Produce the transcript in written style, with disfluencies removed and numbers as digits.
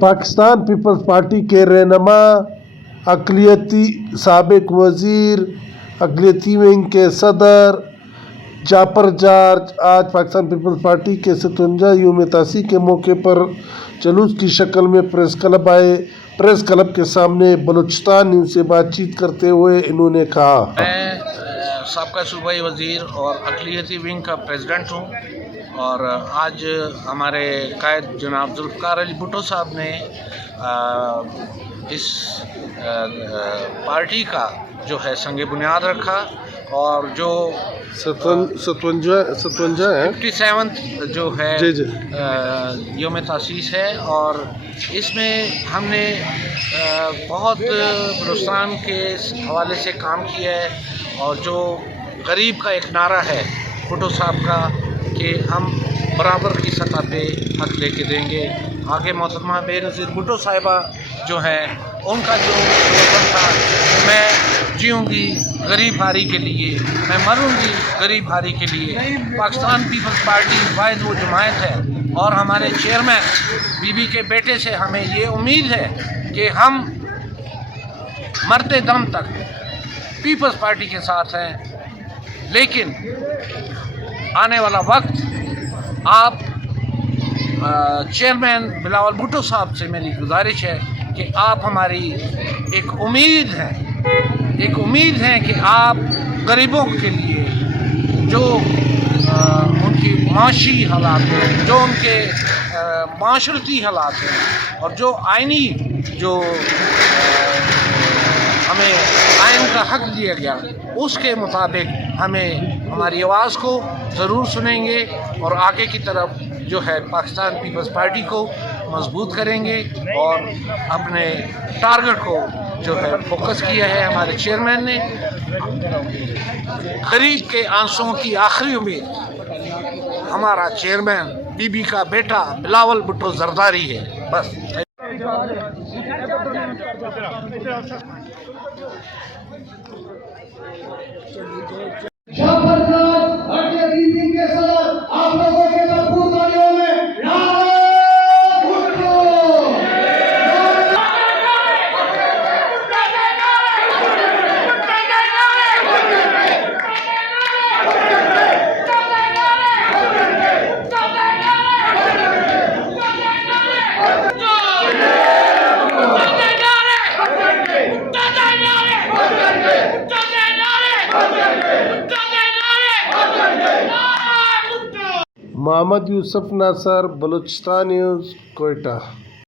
Pakistan Peoples party کے رہنما اقلیتی سابق وزیر اقلیتی ونگ کے صدر جعفر جارج آج پاکستان پیپلز پارٹی کے 57 یوم تاسیس کے موقع پر جلوس کی شکل میں پریس کلب آئے۔ پریس کلب کے سامنے بلوچستان نیوز سے بات چیت کرتے ہوئے انہوں نے کہا، میں سابقہ صوبائی وزیر اور اقلیتی ونگ کا پریزیڈنٹ ہوں، اور آج ہمارے قائد جناب ذوالفقار علی بھٹو صاحب نے اس پارٹی کا جو ہے سنگ بنیاد رکھا، اور جو 57 جو ہے یوم تاسیس ہے، اور اس میں ہم نے بہت بلوچستان کے حوالے سے کام کیا ہے، اور جو غریب کا ایک نعرہ ہے بھٹو صاحب کا کہ ہم برابر کی سطح پہ حق لے کے دیں گے۔ آگے محترمہ بے نظیر بھٹو صاحبہ جو ہیں، ان کا جو سلوگن تھا، میں جیوں گی غریب ہاری کے لیے، میں مروں گی غریب ہاری کے لیے۔ پاکستان پیپلز پارٹی واحد وہ جماعت ہے، اور ہمارے چیئرمین بی بی کے بیٹے سے ہمیں یہ امید ہے کہ ہم مرتے دم تک پیپلز پارٹی کے ساتھ ہیں، لیکن آنے والا وقت آپ چیئرمین بلاول بھٹو صاحب سے میری گزارش ہے کہ آپ ہماری ایک امید ہے کہ آپ غریبوں کے لیے جو ان کی معاشی حالات ہیں، جو ان کے معاشرتی حالات ہیں، اور جو آئینی جو ہمیں آئین کا حق دیا گیا، اس کے مطابق ہمیں ہماری آواز کو ضرور سنیں گے، اور آگے کی طرف جو ہے پاکستان پیپلز پارٹی کو مضبوط کریں گے، اور اپنے ٹارگٹ کو جو ہے فوکس کیا ہے ہمارے چیئرمین نے۔ غریب کے آنسوؤں کی آخری امید ہمارا چیئرمین بی بی کا بیٹا بلاول بھٹو زرداری ہے، بس۔ محمد یوسف ناصر، بلوچستان نیوز، کوئٹہ۔